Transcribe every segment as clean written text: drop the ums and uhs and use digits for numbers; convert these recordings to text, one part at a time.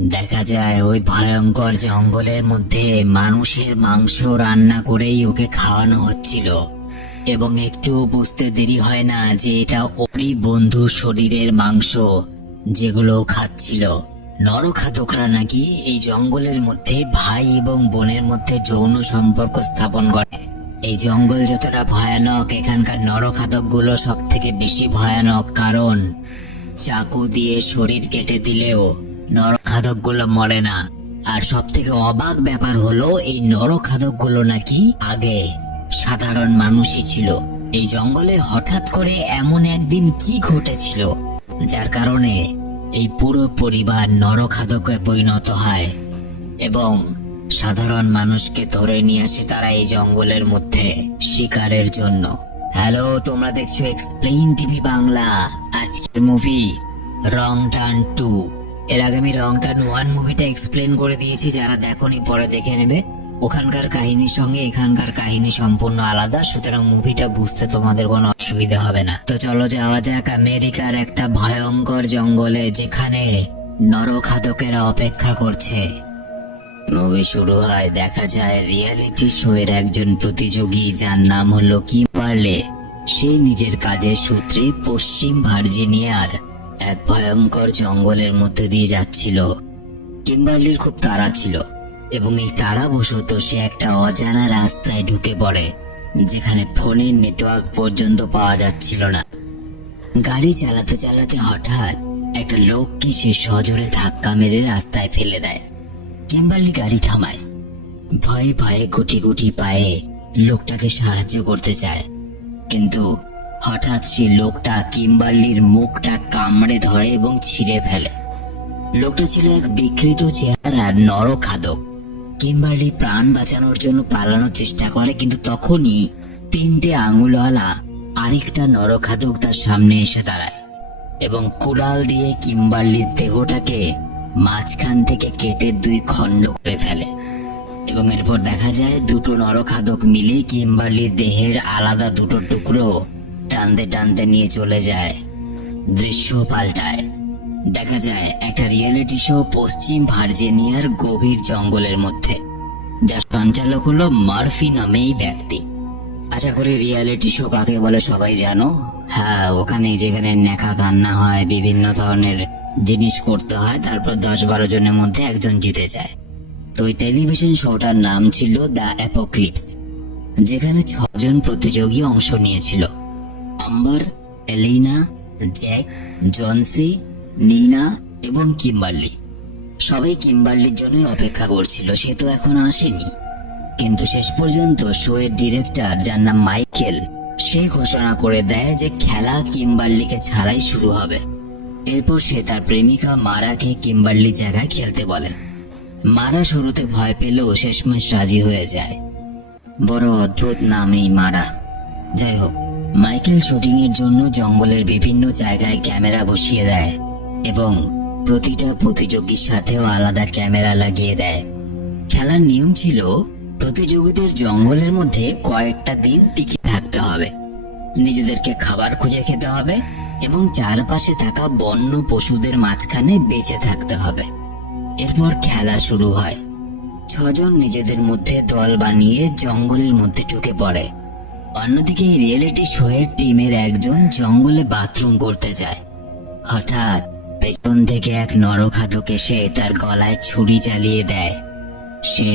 দেখা যায় ওই ভয়ঙ্কর জঙ্গলের মধ্যে মানুষের মাংস রান্না করেই ওকে খাওয়ানো হচ্ছিল, এবং একটুও বুঝতে দেরি হয় না যে এটা ওরই বন্ধু শরীরের মাংস যেগুলো খাচ্ছিল। নরখাদকরা নাকি এই জঙ্গলের মধ্যে ভাই এবং বোনের মধ্যে যৌন সম্পর্ক স্থাপন করে। এই জঙ্গল যতটা ভয়ানক, এখানকার নরখাদক গুলো সব থেকে বেশি ভয়ানক, কারণ চাকু দিয়ে শরীর কেটে দিলেও নরখাদক গুলো মরে না। আর সব থেকে অবাক ব্যাপার হলো এই নরখাদক গুলো নাকি আগে সাধারণ মানুষই ছিল। এই জঙ্গলে হঠাৎ করে এমন একদিন কি ঘটেছিল যার কারণে এই পুরো পরিবার নরখাদকে পরিণত হয় এবং সাধারণ মানুষকে ধরে নিয়ে আসে তারা এই জঙ্গলের মধ্যে শিকারের জন্য। হ্যালো, তোমরা দেখছো এক্সপ্লেইন টিভি বাংলা। আজকের মুভি রং টার্ন 2। এর আগে আমি রং টার্ন 1 মুভিটা এক্সপ্লেন করে দিয়েছি, যারা দেখোনি পরে দেখে নেবে। ওখানকার কাহিনীর সঙ্গে এখানকার কাহিনী সম্পূর্ণ আলাদা, সুতরাং মুভিটা বুঝতে তোমাদের কোনো অসুবিধা হবে না। তো চলো যাওয়া যাক আমেরিকার একটা ভয়ঙ্কর জঙ্গলে, যেখানে নরখাদকেরা অপেক্ষা করছে। মুভি শুরু হয়, দেখা যায় রিয়েলিটি শো এর একজন প্রতিযোগী যার নাম হলো কিম্বারলি। সে নিজের কাজের সূত্রে পশ্চিম ভার্জিনিয়ার এক ভয়ঙ্কর জঙ্গলের মধ্যে দিয়ে যাচ্ছিল। কিম্বারলির খুব তাড়া ছিল এবং এই তাড়াবশত সে একটা অজানা রাস্তায় ঢুকে পড়ে, যেখানে ফোনের নেটওয়ার্ক পর্যন্ত পাওয়া যাচ্ছিল না। গাড়ি চালাতে চালাতে হঠাৎ একটা লোককে সে সজোরে ধাক্কা মেরে রাস্তায় ফেলে দেয়। কিম্বারলি গাড়ি থামায়, ভয়ে ভয়ে গুটি গুটি পায়ে লোকটাকে সাহায্য করতে চায়, কিন্তু হঠাৎ সেই লোকটা কিম্বারলির মুখটা কামড়ে ধরে এবং ছিঁড়ে ফেলে। লোকটা ছিল এক বিকৃত চেহারার নরখাদক। কিম্বারলি প্রাণ বাঁচানোর জন্য পালানোর চেষ্টা করে, কিন্তু তখনই 3টে আঙুলওয়ালা আরেকটা নরখাদক তার সামনে এসে দাঁড়ায় এবং কুড়াল দিয়ে কিম্বারলির দেহটাকে মাঝখান থেকে কেটে 2 খণ্ড করে ফেলে। এবং এরপর দেখা যায় দুটো নরখাদক মিলে কিম্বারলির দেহের আলাদা 2টো টুকরো টানতে টানতে নিয়ে চলে যায়। দৃশ্য পাল্টায়, দেখা যায় একটা রিয়েলিটি শো পশ্চিম ভার্জিনিয়ার গভীর জঙ্গলের মধ্যে, যার সঞ্চালক হলো মার্ফি নামে এই ব্যক্তি। আশা করি রিয়েলিটি শো কাকে বলে সবাই জানো। হ্যাঁ, ওখানে যেখানে নেকা কান্না হয়, বিভিন্ন ধরনের জিনিস করতে হয়, তারপর 10-12 জনের মধ্যে একজন জিতে যায়। তো ওই টেলিভিশন শোটার নাম ছিল দ্য অ্যাপোক্লিপস, যেখানে 6 জন প্রতিযোগী অংশ নিয়েছিল: আম্বার, এলিনা, জ্যাক, জনসি, নিনা এবং কিম্বারলি। সবাই কিম্বারলির জন্যই অপেক্ষা করছিল, সে তো এখন আসেনি। কিন্তু শেষ পর্যন্ত শো এর ডিরেক্টর, যার নাম মাইকেল, সে ঘোষণা করে দেয় যে খেলা কিম্বারলিকে ছাড়াই শুরু হবে। এরপর সে তার প্রেমিকা মারাকে কিম্বারলি জায়গায় খেলতে বলে। মারা শুরুতে ভয় পেলেও শেষমেশ রাজি হয়ে যায়। বড় অদ্ভুত নাম এই মারা। যাই হোক, মাইকেল শুটিং এর জন্য জঙ্গলের বিভিন্ন জায়গায় ক্যামেরা বসিয়ে দেয় এবং প্রতিটা প্রতিযোগীর সাথেও আলাদা ক্যামেরা লাগিয়ে দেয়। খেলার নিয়ম ছিল প্রতিযোগীদের জঙ্গলের মধ্যে কয়েকটা দিন টিকে থাকতে হবে, নিজেদেরকে খাবার খুঁজে খেতে হবে এবং চারপাশে থাকা বন্য পশুদের মাঝখানে বেঁচে থাকতে হবে। এরপর খেলা শুরু হয়। 6 জন নিজেদের মধ্যে দল বানিয়ে জঙ্গলের মধ্যে ঢুকে পড়ে। অন্যদিকে এই রিয়েলিটি শো এর টিমের একজন জঙ্গলে বাথরুম করতে যায়। হঠাৎ পেছন থেকে এক নরখাদক এসে তার গলায় ছুরি চালিয়ে দেয়। সে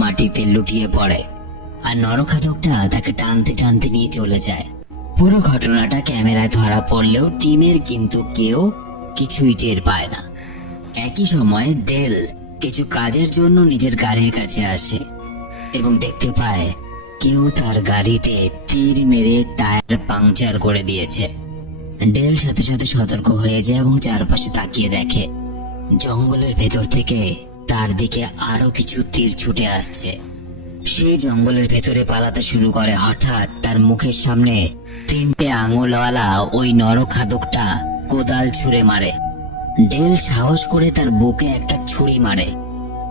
মাটিতে লুটিয়ে পড়ে আর নরখাদকটা তাকে টানতে টানতে নিয়ে চলে যায়। পুরো ঘটনাটা ক্যামেরায় ধরা পড়লেও টিমের কিন্তু কেউ কিছুই টের পায় না। একই সময় ডেল কিছু কাজের জন্য নিজের গাড়ির কাছে আসে এবং দেখতে পায় কেউ তার গাড়িতে তীর মেরে টায়ার পাংচার করে দিয়েছে। ডেল সাথে সাথে সতর্ক হয়ে যায় এবং চারপাশে তাকিয়ে দেখে জঙ্গলের ভেতর থেকে তার দিকে আরো কিছু তীর ছুটে আসছে। সে জঙ্গলের ভেতরে পালাতে শুরু করে। হঠাৎ তার মুখের সামনে 3টে আঙুলওয়ালা ওই নরখাদকটা কোদাল ছুঁড়ে মারে। ডেল সাহস করে তার বুকে একটা ছুরি মারে,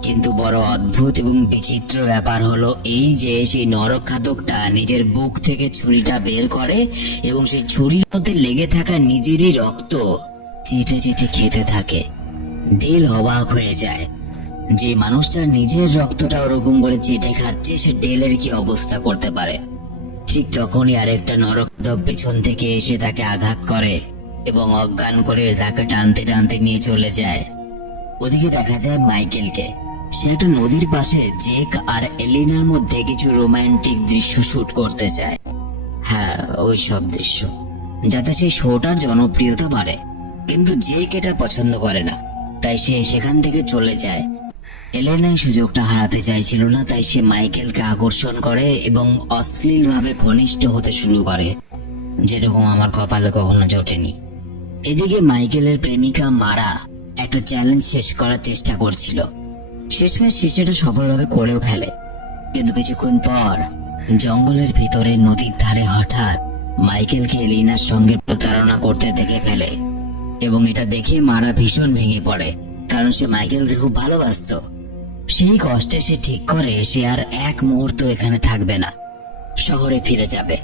কিন্তু বড় অদ্ভুত এবং বিচিত্র ব্যাপার হলো এই যে সেই নরখাদকটা নিজের বুক থেকে ছুরিটা বের করে এবং সেই ছুরির মধ্যে লেগে থাকা নিজেরই রক্ত চেটে চেটে খেতে থাকে। ডেল অবাক হয়ে যায়। যে মানুষটা নিজের রক্তটা ওরকম করে চেটে খাচ্ছে, সে ডেলের কি অবস্থা করতে পারে। ঠিক তখনই আরেকটা নরখাদক পেছন থেকে এসে তাকে আঘাত করে এবং অজ্ঞান করে তাকে টানতে টানতে নিয়ে চলে যায়। ওদিকে দেখা যায় মাইকেলকে। সে একটা নদীর পাশে জেক আর এলিনার মধ্যে কিছু রোমান্টিক দৃশ্য শুট করতে চায়। হ্যাঁ, ওই সব দৃশ্য, যাতে সেই শোটার জনপ্রিয়তা বাড়ে। কিন্তু জেক এটা পছন্দ করে না, তাই সে সেখান থেকে চলে যায়। এলেনা এই সুযোগটা হারাতে চাইছিল না, তাই সে মাইকেলকে আকর্ষণ করে এবং অশ্লীলভাবে ঘনিষ্ঠ হতে শুরু করে, যেরকম আমার কপালে কখনো জোটেনি। এদিকে মাইকেলের প্রেমিকা মারা একটা চ্যালেঞ্জ শেষ করার চেষ্টা করছিল। শেষমেশ সে সেটা সফলভাবে করেও ফেলে। কিন্তু কিছুক্ষণ পর জঙ্গলের ভিতরে নদীর ধারে হঠাৎ মাইকেলকে এলিনার সঙ্গে প্রতারণা করতে দেখে ফেলে এবং এটা দেখে মারা ভীষণ ভেঙে পড়ে, কারণ সে মাইকেলকে খুব ভালোবাসতো। সেই কষ্টে সে ঠিক করে সে আর এক মুহূর্ত এখানে থাকবে না, শহরে ফিরে যাবে।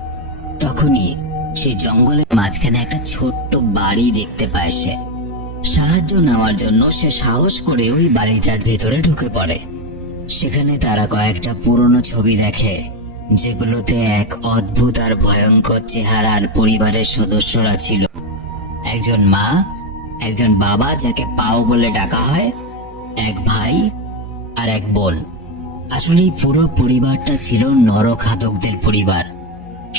তখনই সেই জঙ্গলের মাঝখানে একটা ছোট্ট বাড়ি দেখতে পায় সে। সাহায্য নেওয়ার জন্য সে সাহস করে ওই বাড়িটার ভেতরে ঢুকে পড়ে। সেখানে তারা কয়েকটা পুরনো ছবি দেখে, যেগুলোতে এক অদ্ভুত আর ভয়ঙ্কর চেহারার পরিবারের সদস্যরা ছিল। একজন মা, একজন বাবা যাকে পাও বলে ডাকা হয়, এক ভাই আর এক বোন। আসলে এই পুরো পরিবারটা ছিল নরখাদকদের পরিবার।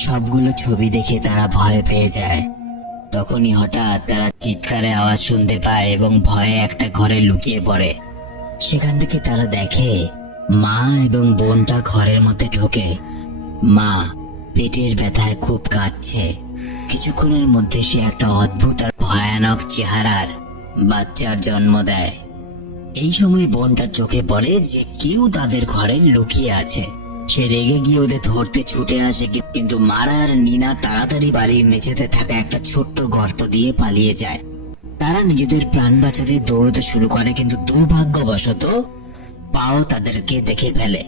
সবগুলো ছবি দেখে তারা ভয় পেয়ে যায়। তখনই হঠাৎ তারা চিৎকারের আওয়াজ শুনতে পায় এবং ভয়ে একটা ঘরে লুকিয়ে পড়ে। সেখান থেকে তারা দেখে মা এবং বোনটা ঘরের মধ্যে ঢোকে। মা পেটের ব্যথায় খুব কাঁদছে। কিছুক্ষণের মধ্যে সে একটা অদ্ভুত আর ভয়ানক চেহারার বাচ্চার জন্ম দেয়। এই সময় বোনটার চোখে পড়ে যে কেউ তাদের ঘরে লুকিয়ে আছে। সে রেগে গিয়ে ওদের ধরতে ছুটে আসে, কিন্তু মারা আর নিনা তাড়াতাড়ি বাড়ির মেঝেতে থাকা একটা ছোট্ট গর্ত দিয়ে পালিয়ে যায়। তারা নিজেদের প্রাণ বাঁচাতে দৌড়তে শুরু করে, কিন্তু দুর্ভাগ্যবশত পাও তাদেরকে দেখে ফেলে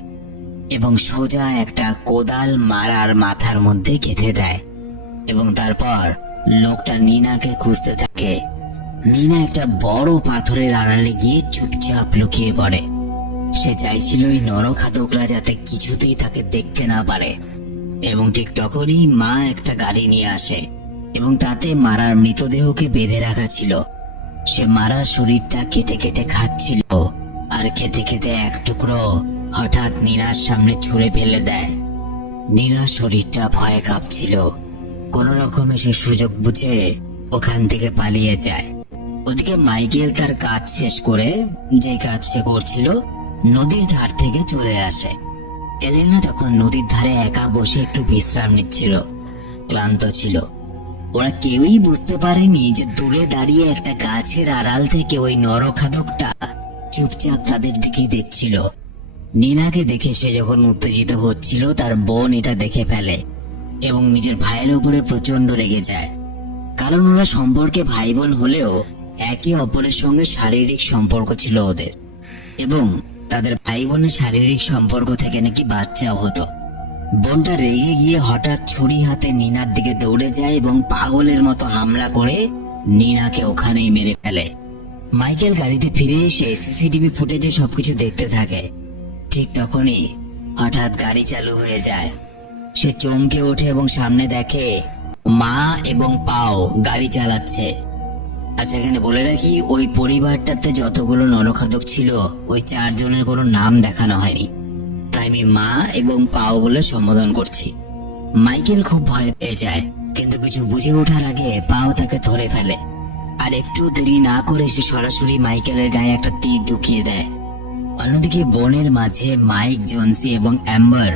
এবং সোজা একটা কোদাল মারার মাথার মধ্যে গেঁথে দেয়। এবং তারপর লোকটা নিনাকে খুঁজতে থাকে। নিনা একটা বড় পাথরের আড়ালে গিয়ে চুপচাপ লুকিয়ে পড়ে। সে চাইছিল এই নরখাদকরা যাতে কিছুতেই তাকে দেখতে না পারে। এবং ঠিক তখনই মা একটা গাড়ি নিয়ে আসে এবং তাতে মারার মৃতদেহকে বেঁধে রাখা ছিল। সে মারার শরীরটা কেটে কেটে খাচ্ছিল, আর খেতে খেতে এক টুকরো হঠাৎ নিনার সামনে ছুঁড়ে ফেলে দেয়। নিনার শরীরটা ভয়ে কাঁপছিল। কোন রকমে সে সুযোগ বুঝে ওখান থেকে পালিয়ে যায়। ওদিকে মাইকেল তার কাজ শেষ করে, যে কাজ সে করছিল, নদীর ধার থেকে চলে আসে। এলেনা তখন নদীর ধারে একা বসে একটু বিশ্রাম নিচ্ছিল, ক্লান্ত ছিল। ওরা কেউই বুঝতে পারেনি যে দূরে দাঁড়িয়ে একটা গাছের আড়াল থেকে ওই নরখাদকটা চুপচাপ তাদের দিকে দেখছিল। নিনাকে দেখে সে যখন উত্তেজিত হচ্ছিল, তার বোন এটা দেখে ফেলে এবং নিজের ভাইয়ের উপরে প্রচন্ড রেগে যায়। কারণ ওরা সম্পর্কে ভাই বোন হলেও একে অপরের সঙ্গে শারীরিক সম্পর্ক ছিল ওদের, এবং তাদের ভাই বোনের শারীরিক সম্পর্ক থেকে নাকি বাচ্চাও হতো। বোনটা রেগে গিয়ে হঠাৎ ছুরি হাতে নিনার দিকে দৌড়ে যায় এবং পাগলের মতো হামলা করে নিনাকে ওখানেই মেরে ফেলে। মাইকেল গাড়িতে ফিরে এসে সিসিটিভি ফুটেজে সবকিছু দেখতে থাকে। ঠিক তখনই হঠাৎ গাড়ি চালু হয়ে যায়। সে চমকে ওঠে এবং সামনে দেখে মা এবং পাও গাড়ি চালাচ্ছে। আচ্ছা, এখানে বলে রাখি, ওই পরিবারটাতে যতগুলো নরখাদক ছিল ওই 4 জনের কোনো নাম দেখানো হয়নি, তাই আমি মা এবং পাও বলে সম্বোধন করছি। মাইকেল খুব ভয় পেয়ে যায়, কিন্তু কিছু বুঝে ওঠার আগে পাও তাকে ধরে ফেলে। আর একটু দেরি না করে সে সরাসরি মাইকেলের গায়ে একটা তীর ঢুকিয়ে দেয়। অন্যদিকে বনের মাঝে মাইক, জনসি এবং অ্যাম্বার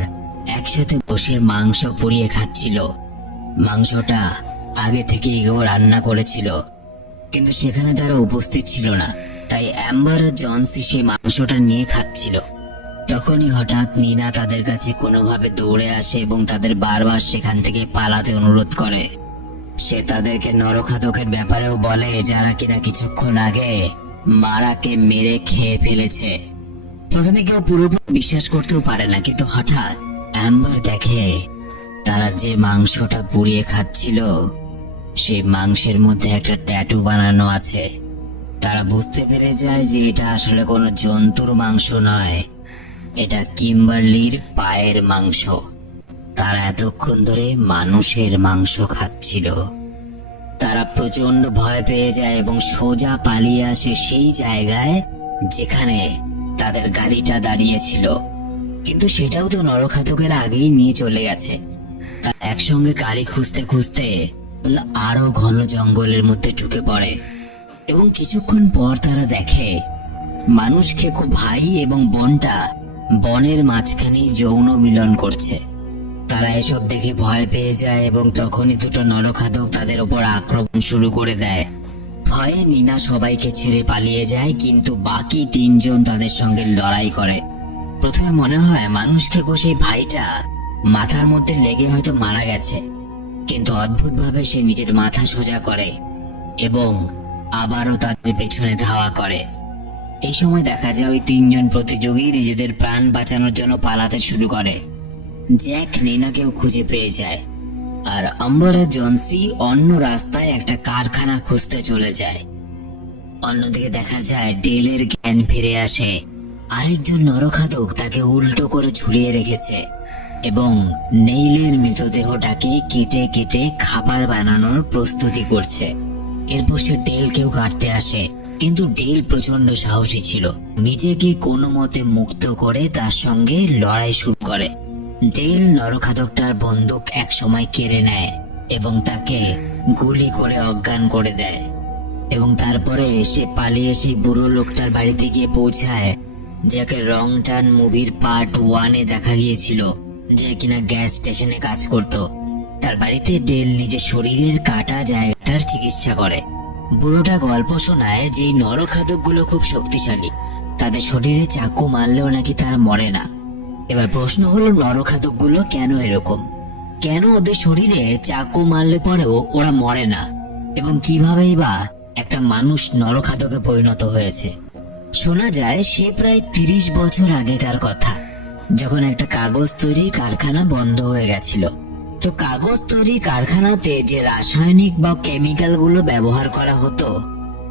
একসাথে বসে মাংস পুড়িয়ে খাচ্ছিল। মাংসটা আগে থেকেই ও রান্না করেছিল, কিন্তু সেখানে তারা উপস্থিত ছিল না, তাই অ্যাম্বার আর জনসি সেই মাংসটা নিয়ে খাচ্ছিল। তখনই হঠাৎ নিনা তাদের কাছে কোনোভাবে দৌড়ে আসে এবং তাদের বারবার সেখান থেকে পালাতে অনুরোধ করে। সে তাদেরকে নরখাদকের ব্যাপারেও বলে, যারা কিনা কিছুক্ষণ আগে মারাকে মেরে খেয়ে ফেলেছে। প্রথমে কেউ পুরোপুরি বিশ্বাস করতেও পারে না, কিন্তু হঠাৎ অ্যাম্বার দেখে তারা যে মাংসটা পুড়িয়ে খাচ্ছিল সেই মাংসের মধ্যে একটা ট্যাটু বানানো আছে। তারা বুঝতে পেরে যায় যে এটা আসলে কোনো জন্তুর মাংস নয়, এটা কিম্বার্লির পায়ের মাংস। তারা এতক্ষণ ধরে মানুষের মাংস খাচ্ছিল। তারা প্রচন্ড ভয় পেয়ে যায় এবং সোজা পালিয়ে আসে সেই জায়গায় যেখানে তাদের গাড়িটা দাঁড়িয়েছিল, কিন্তু সেটাও তো নরখাতকের আগেই নিয়ে চলে গেছে। তারা একসঙ্গে গাড়ি খুঁজতে খুঁজতে আরো ঘন জঙ্গলের মধ্যে ঢুকে পড়ে এবং কিছুক্ষণ পর তারা দেখে মানুষ খেকো ভাই এবং বোনটা বনের মাঝখানে যৌন মিলন করছে। তারা এসব দেখে ভয় পেয়ে যায় এবং তখনই দুটো নরখাদক তাদের উপর আক্রমণ শুরু করে দেয়। ভয়ে নিনা সবাইকে ছেড়ে পালিয়ে যায়, কিন্তু বাকি তিনজন তাদের সঙ্গে লড়াই করে। প্রথমে মনে হয় মানুষ খেকো সেই ভাইটা মাথার মধ্যে লেগে হয়তো মারা গেছে, কিন্তু অদ্ভুতভাবে সে নিজের মাথা সোজা করে এবং আবারও তাদের পেছনে ধাওয়া করে। এই সময় দেখা যায় ওই তিনজন প্রতিযোগী নিজেদের প্রাণ বাঁচানোর জন্য পালাতে শুরু করে। জ্যাক নিনাকেও খুঁজে পেয়ে যায়, আর আম্বার আর জনসি অন্য রাস্তায় একটা কারখানা খুঁজতে চলে যায়। অন্যদিকে দেখা যায় ডেলের জ্ঞান ফিরে আসে। আরেকজন নরখাদক তাকে উল্টো করে ঝুলিয়ে রেখেছে এবং নেইলের মৃতদেহটাকে কেটে কেটে খাবার বানানোর প্রস্তুতি করছে। এরপর সে ডেলকেও কাটতে আসে, কিন্তু ডেল প্রচন্ড সাহসী ছিল। নিজেকে কোনো মতে মুক্ত করে তার সঙ্গে লড়াই শুরু করে। ডেল নরখাদকটার বন্দুক এক সময় কেড়ে নেয় এবং তাকে গুলি করে অজ্ঞান করে দেয়, এবং তারপরে সে পালিয়ে সেই বুড়ো লোকটার বাড়িতে গিয়ে পৌঁছায়, যাকে রং টার্ন মুভির পার্ট 1-এ দেখা গিয়েছিল, যে কিনা গ্যাস স্টেশনে কাজ করত। তার বাড়িতে ডেল নিজের শরীরের কাটা জায়গাটার চিকিৎসা করে। বুড়োটা গল্প শোনায় যে এই নরখাদকগুলো খুব শক্তিশালী, তাদের শরীরে চাকু মারলেও নাকি তারা মরে না। এবার প্রশ্ন হলো, নরখাদকগুলো কেন এরকম? কেন ওদের শরীরে চাকু মারলে পরেও ওরা মরে না, এবং কিভাবেই বা একটা মানুষ নরখাদকে পরিণত হয়েছে? শোনা যায় সে প্রায় 30 বছর আগেকার কথা, যখন একটা কাগজ তৈরির কারখানা বন্ধ হয়ে গেছিল। তো কাগজ তৈরি কারখানাতে যে রাসায়নিক বা কেমিক্যাল গুলো ব্যবহার করা হতো,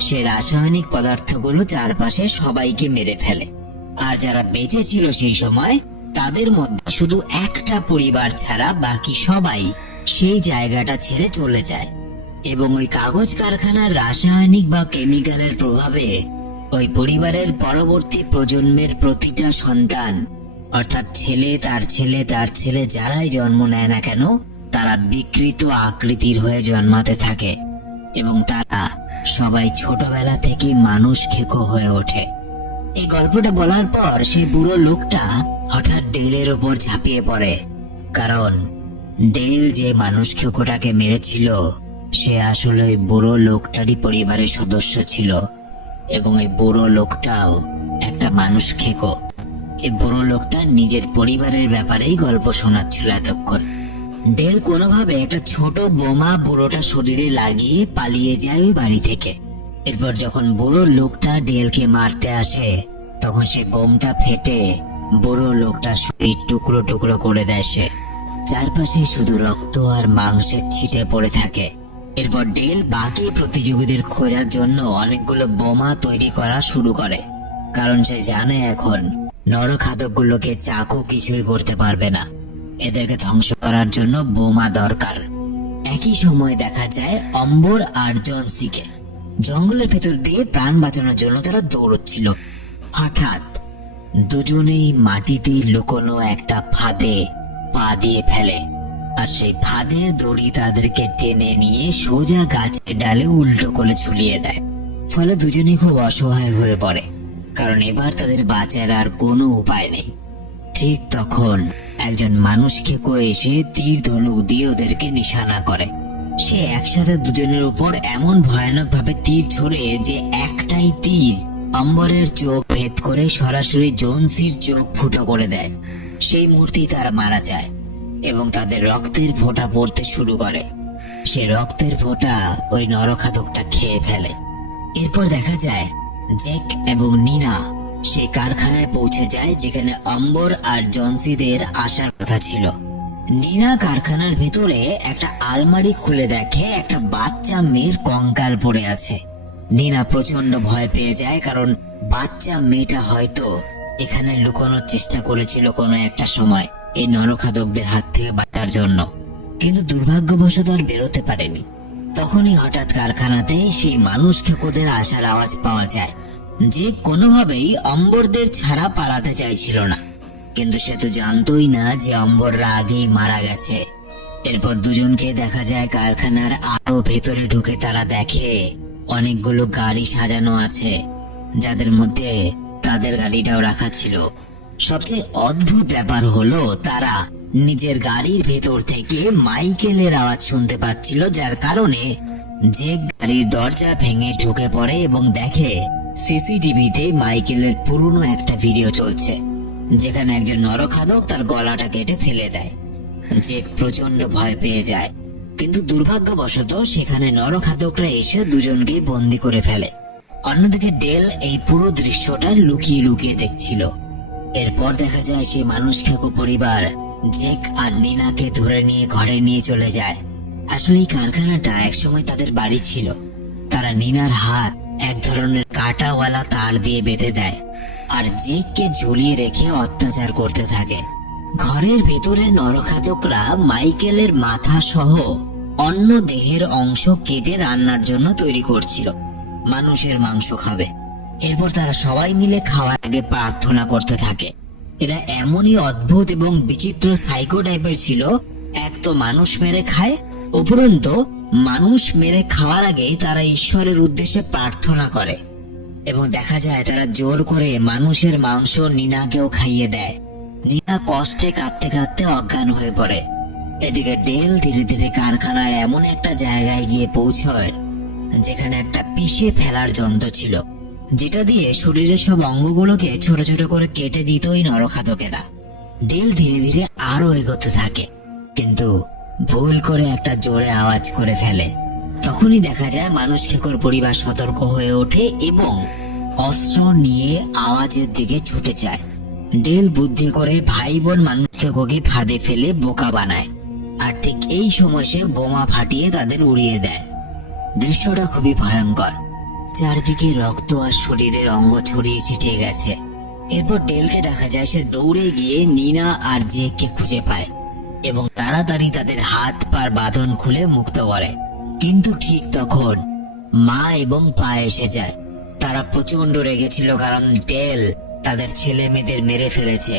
সে রাসায়নিক পদার্থগুলো চারপাশে সবাইকে মেরে ফেলে। আর যারা বেঁচে ছিল সেই সময়, তাদের মধ্যে শুধু একটা পরিবার ছাড়া বাকি সবাই সেই জায়গাটা ছেড়ে চলে যায়। এবং ওই কাগজ কারখানার রাসায়নিক বা কেমিক্যালের প্রভাবে ওই পরিবারের পরবর্তী প্রজন্মের প্রতিটা সন্তান, অর্থাৎ ছেলে তার ছেলে তার ছেলে, যারাই জন্ম নেয় না কেন, তারা বিকৃত আকৃতির হয়ে জন্মাতে থাকে এবং তারা সবাই ছোটবেলা থেকে মানুষ খেকো হয়ে ওঠে। এই গল্পটা বলার পর সেই বুড়ো লোকটা হঠাৎ ডেলের ওপর ঝাঁপিয়ে পড়ে, কারণ ডেল যে মানুষ খেকোটাকে মেরেছিল সে আসলে ওই বুড়ো লোকটারই পরিবারের সদস্য ছিল, এবং এই বুড়ো লোকটাও একটা মানুষ খেকো। এই বুড়ো লোকটা নিজের পরিবারের ব্যাপারেই গল্প শোনাচ্ছিল এতক্ষণ। ডেল কোনোভাবে একটা ছোট বোমা বুড়োটা শরীরে লাগিয়ে পালিয়ে যায় ওই বাড়ি থেকে। এরপর যখন বুড়ো লোকটা ডেলকে মারতে আসে, তখন সে বোমটা ফেটে বুড়ো লোকটা শরীর টুকরো টুকরো করে দেয়। সে চারপাশে শুধু রক্ত আর মাংসের ছিটে পড়ে থাকে। এরপর ডেল বাকি প্রতিযোগীদের খোঁজার জন্য অনেকগুলো বোমা তৈরি করা শুরু করে, কারণ সে জানে এখন নরখাদকগুলোকে চাকু কিছুই করতে পারবে না। এদেরকে ধ্বংস করার জন্য বোমা দরকার। একই সময় দেখা যায় অম্বর আর জনসিকে জঙ্গলের ভেতর দিয়ে প্রাণ বাঁচানোর জন্য তারা দৌড়চ্ছিল। হঠাৎ দুজনেই মাটিতে লুকোনো একটা ফাঁদে পা দিয়ে ফেলে, আর সেই ফাঁদের দড়ি তাদেরকে টেনে নিয়ে সোজা গাছের ডালে উল্টো করে ঝুলিয়ে দেয়। ফলে দুজনেই খুব অসহায় হয়ে পড়ে, কারণ এবার তাদের বাঁচার আর কোনো উপায় নেই। ঠিক তখন একজন মানুষ খেকো এসে তীর ধনুক দিয়ে ওদেরকে নিশানা করে। সে একসাথে দুজনের উপর এমন ভয়ানক ভাবে তীর ছোড়ে যে একটাই তীর অম্বরের চোখ ভেদ করে সরাসরি জোনসির চোখ ফুটো করে দেয়। সেই মুহূর্তেই তারা মারা যায় এবং তাদের রক্তের ফোঁটা পড়তে শুরু করে। সে রক্তের ফোঁটা ওই নরখাদকটা খেয়ে ফেলে। এরপর দেখা যায় জ্যাক এবং নিনা সেই কারখানায় পৌঁছে যায় যেখানে অম্বর আর জনসিদের আসার কথা ছিল। নিনা কারখানার ভেতরে একটা আলমারি খুলে দেখে একটা বাচ্চা মেয়ের কঙ্কাল পড়ে আছে। নীনা প্রচন্ড ভয় পেয়ে যায়, কারণ বাচ্চা মেয়েটা হয়তো এখানে লুকানোর চেষ্টা করেছিল কোনো একটা সময় এই নরখাদকদের হাত থেকে বাঁচার জন্য, কিন্তু দুর্ভাগ্যবশত আর বেরোতে পারেনি। তখনই হঠাৎ কারখানাতে সেই মানুষ খেকোদের আসার আওয়াজ পাওয়া যায়, যে কোনোভাবেই অম্বরদের ছাড়া পালাতে চাইছিল না, কিন্তু সে তো জানতোই না যে অম্বররা আগেই মারা গেছে। এরপর দুজনকে দেখা যায় কারখানার আরো ভেতরে ঢুকে। তারা দেখে অনেকগুলো গাড়ি সাজানো আছে, যাদের মধ্যে তাদের গাড়িটাও রাখা ছিল। সবচেয়ে অদ্ভুত ব্যাপার হলো তারা নিজের গাড়ির ভেতর থেকে মাইকেলের আওয়াজ শুনতে পাচ্ছিল, যার কারণে যে গাড়ির দরজা ভেঙে ঢুকে পড়ে এবং দেখে সিসিটিভিতে মাইকেলের পুরনো একটা ভিডিও চলছে, যেখানে একজন নরখাদক তার গলাটা কেটে ফেলে দেয়। জেক প্রচন্ড ভয় পেয়ে যায়, কিন্তু দুর্ভাগ্যবশত সেখানে নরখাদকরা এসে দুজনকে বন্দি করে ফেলে। অন্যদিকে ডেল এই পুরো দৃশ্যটা লুকিয়ে লুকিয়ে দেখছিল। এরপর দেখা যায় সেই মানুষ খেকো পরিবার জেক আর নীনাকে ধরে নিয়ে ঘরে নিয়ে চলে যায়। আসলে এই কারখানাটা একসময় তাদের বাড়ি ছিল। তারা নীনার হাত এক ধরনের কাঁটাওয়ালা তার দিয়ে বেঁধে দেয় আর জেককে ঝুলিয়ে রেখে অত্যাচার করতে থাকে। ঘরের ভেতরে নরখাদকরা মাইকেলের মাথা সহ অন্য দেহের অংশ কেটে রান্নার জন্য তৈরি করছিল, মানুষের মাংস খাবে। এরপর তারা সবাই মিলে খাওয়ার আগে প্রার্থনা করতে থাকে। এরা এমনই অদ্ভুত এবং বিচিত্র সাইকো টাইপের ছিল, এক তো মানুষ মেরে খায়, উপরন্তু মানুষ মেরে খাওয়ার আগে তারা ঈশ্বরের উদ্দেশ্যে প্রার্থনা করে এবং দেখা যায় তারা জোর করে মানুষের মাংস নীনাকেও খাইয়ে দেয়। নীনা কষ্টে কাঁদতে কাঁদতে অজ্ঞান হয়ে পড়ে। এদিকে ডেল ধীরে ধীরে কারখানার এমন একটা জায়গায় গিয়ে পৌঁছয় যেখানে একটা পিষে ফেলার যন্ত্র ছিল, যেটা দিয়ে শরীরের সব অঙ্গগুলোকে ছোট ছোট করে কেটে দিত ওই নরখাদকেরা। ডেল ধীরে ধীরে আরো এগোতে থাকে, কিন্তু ভুল করে একটা জোরে আওয়াজ করে ফেলে। তখনই দেখা যায় মানুষ খেকোর পরিবার সতর্ক হয়ে ওঠে এবং অস্ত্র নিয়ে আওয়াজের দিকে ছুটে যায়। ডেল বুদ্ধি করে ভাই বোন মানুষ খেকোকে ফাঁদে ফেলে বোকা বানায়, আর ঠিক এই সময় সে বোমা ফাটিয়ে তাদের উড়িয়ে দেয়। দৃশ্যটা খুবই ভয়ঙ্কর, চারদিকে রক্ত আর শরীরের অঙ্গ ছড়িয়ে ছিটিয়ে গেছে। এরপর ডেলকে দেখা যায় সে দৌড়ে গিয়ে নীনা আর জেককে খুঁজে পায় এবং তাড়াতাড়ি তাদের হাত পার বাঁধন খুলে মুক্ত করে। কিন্তু ঠিক তখন মা এবং পা এসে যায়। তারা প্রচন্ড রেগেছিল, কারণ ডেল তাদের ছেলে মেয়েদের মেরে ফেলেছে।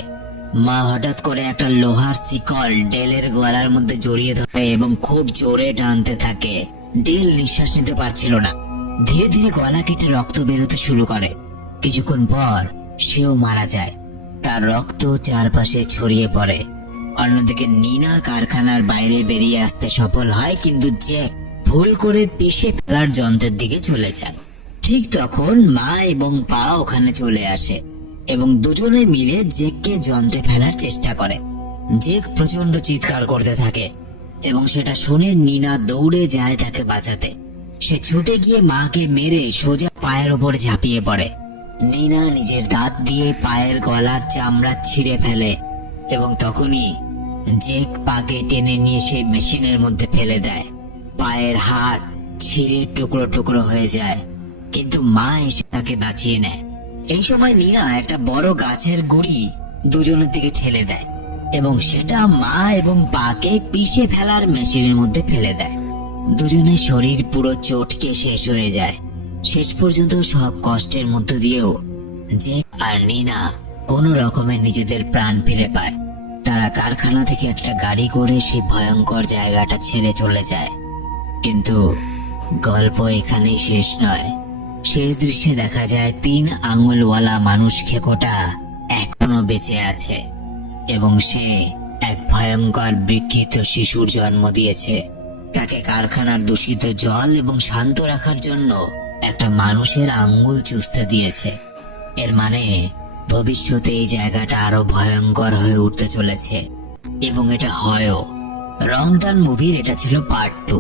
মা হঠাৎ করে একটা লোহার শিকল ডেলের গলার মধ্যে জড়িয়ে ধরে এবং খুব জোরে টানতে থাকে। ডেল নিঃশ্বাস নিতে পারছিল না। ধীরে ধীরে গলা কেটে রক্ত বেরোতে শুরু করে। কিছুক্ষণ পর সেও মারা যায়, তার রক্ত চারপাশে ছড়িয়ে পড়ে। অন্যদিকে নীনা কারখানার বাইরে বেরিয়ে আসতে সফল হয়, কিন্তু জ্যাক ভুল করে পিষে ফেলার যন্ত্রের দিকে চলে যায়। ঠিক তখন মা এবং পা ওখানে চলে আসে এবং দুজনে মিলে জেককে যন্ত্রে ফেলার চেষ্টা করে। জেক প্রচন্ড চিৎকার করতে থাকে এবং সেটা শুনে নীনা দৌড়ে যায় তাকে বাঁচাতে। সে ছুটে গিয়ে মাকে মেরে সোজা পায়ের ওপর ঝাঁপিয়ে পড়ে। নীনা নিজের দাঁত দিয়ে পায়ের গলার চামড়া ছিঁড়ে ফেলে এবং তখনই জেক পাকে টেনে নিয়ে সেই মেশিনের মধ্যে ফেলে দেয়। পায়ের হাত ছিঁড়ে টুকরো টুকরো হয়ে যায়, কিন্তু মা এসে তাকে বাঁচিয়ে নেয়। এই সময় নীনা একটা বড় গাছের গুড়ি দুজনের দিকে ঠেলে দেয় এবং সেটা মা এবং পাকে পিষে ফেলার মেশিনের মধ্যে ফেলে দেয়। দুজনের শরীর পুরো চটকে শেষ হয়ে যায়। শেষ পর্যন্ত সব কষ্টের মধ্য দিয়েও জেক আর নীনা কোনো রকমে নিজেদের প্রাণ ফিরে পায়। তারা কারখানা থেকে একটা গাড়ি করে সেই ভয়ঙ্কর জায়গাটা ছেড়ে চলে যায়। কিন্তু গল্প এখানেই শেষ নয়। শেষ দৃশ্যে দেখা যায় 3 আঙুলওয়ালা মানুষ খেকোটা এখনো বেঁচে আছে এবং সে এক ভয়ঙ্কর বিকৃত শিশুর জন্ম দিয়েছে। তাকে কারখানার দূষিত জল এবং শান্ত রাখার জন্য একটা মানুষের আঙ্গুল চুষতে দিয়েছে। এর মানে ভবিষ্যতে এই জায়গাটা আরো ভয়ঙ্কর হয়ে উঠতে চলেছে এবং এটা হয়ও। রং টার্ন মুভির এটা ছিল পার্ট 2।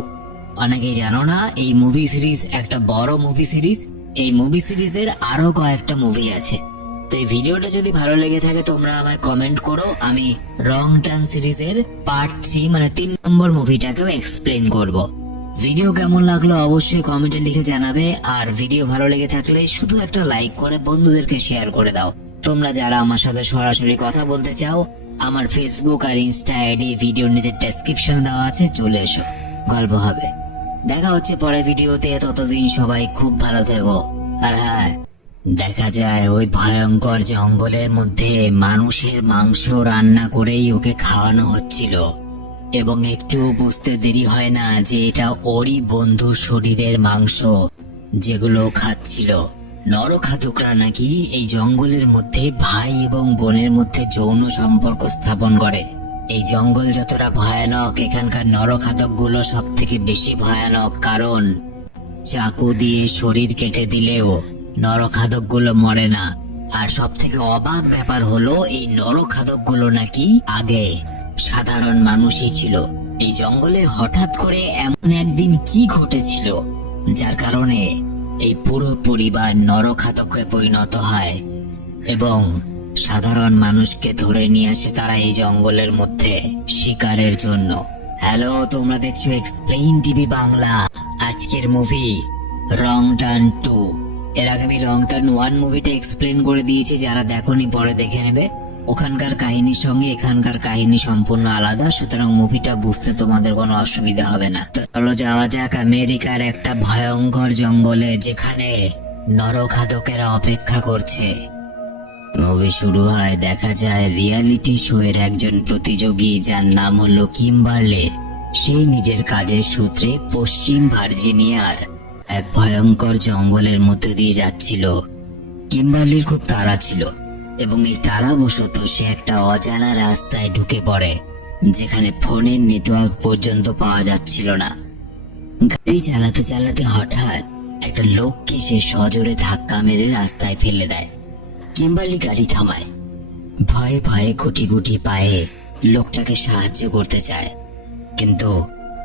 অনেকেই জানো না এই মুভি সিরিজ একটা বড় মুভি সিরিজ। এই মুভি সিরিজের আরো কয়েকটা মুভি আছে। তো এই ভিডিওটা যদি ভালো লেগে থাকে তোমরা আমায় কমেন্ট করো, আমি রং টার্ন সিরিজের পার্ট 3 মানে 3 নম্বর মুভিটাকেও এক্সপ্লেন করব। ভিডিও কেমন লাগলো অবশ্যই কমেন্টে লিখে জানাবে, আর ভিডিও ভালো লেগে থাকলে শুধু একটা লাইক করে বন্ধুদেরকে শেয়ার করে দাও। তোমরা যারা আমার সাথে সরাসরি কথা বলতে চাও, আমার ফেসবুক আর ইনস্টা আইডি ভিডিওর নিচে ডেসক্রিপশনে দেওয়া আছে, চলে এসো, গল্প হবে। দেখা হচ্ছে পরের ভিডিওতে, ততদিন সবাই খুব ভালো থেকো। আর হ্যাঁ, দেখা যায় ওই ভয়ঙ্কর জঙ্গলের মধ্যে মানুষের মাংস রান্না করেই ওকে খাওয়ানো হচ্ছিল, এবং একটুও বুঝতে দেরি হয় না যে এটা ওরই বন্ধুর শরীরের মাংস যেগুলো খাচ্ছিল। নরখাদকরা নাকি এই জঙ্গলের মধ্যে ভাই এবং বোনের মধ্যে যৌন সম্পর্ক স্থাপন করে। এই জঙ্গল যতটা ভয়ানক, এখানকার নরখাদক গুলো সব থেকে বেশি ভয়ানক, কারণ চাকু দিয়ে শরীর কেটে দিলেও নরখাদক গুলো মরে না। আর সব থেকে অবাক ব্যাপার হলো, এই নরখাদক গুলো নাকি আগে সাধারণ মানুষই ছিল। এই জঙ্গলে হঠাৎ করে এমন একদিন কি ঘটেছিল যার কারণে এই পুরো পরিবার নরখাদকে পরিণত হয় এবং সাধারণ মানুষকে ধরে নিয়ে আসে তারা এই জঙ্গলের মধ্যে শিকারের জন্য। হ্যালো, তোমরা দেখছো এক্সপ্লেইন টিভি বাংলা। আজকের মুভি রং টার্ন 2। এর আগে আমি রং টার্ন 1 মুভিটা এক্সপ্লেন করে দিয়েছি, যারা দেখোনি পরে দেখে নেবে। ওখানকার কাহিনীর সঙ্গে এখানকার কাহিনী সম্পূর্ণ আলাদা, সুতরাং মুভিটা বুঝতে তোমাদের কোনো অসুবিধা হবে না। তো চলো যাওয়া যাক আমেরিকার একটা ভয়ঙ্কর জঙ্গলে, যেখানে নরখাদকেরা অপেক্ষা করছে। মুভি শুরু হয়, দেখা যায় রিয়ালিটি শো এর একজন প্রতিযোগী যার নাম হলো কিম্বারলে। সে নিজের কাজের সূত্রে পশ্চিম ভার্জিনিয়ার এক ভয়ঙ্কর জঙ্গলের মধ্যে দিয়ে যাচ্ছিল। কিম্বারলির খুব তাড়া ছিল এবং এই তাড়াবশত সে একটা অজানা রাস্তায় ঢুকে পড়ে, যেখানে ফোনের নেটওয়ার্ক পর্যন্ত পাওয়া যাচ্ছিল না। গাড়ি চালাতে চালাতে হঠাৎ একটা লোককে সে সজোরে ধাক্কা মেরে রাস্তায় ফেলে দেয়। কিম্বারলি গাড়ি থামায়, ভয়ে ভয়ে গুটি গুটি পায়ে লোকটাকে সাহায্য করতে চায়, কিন্তু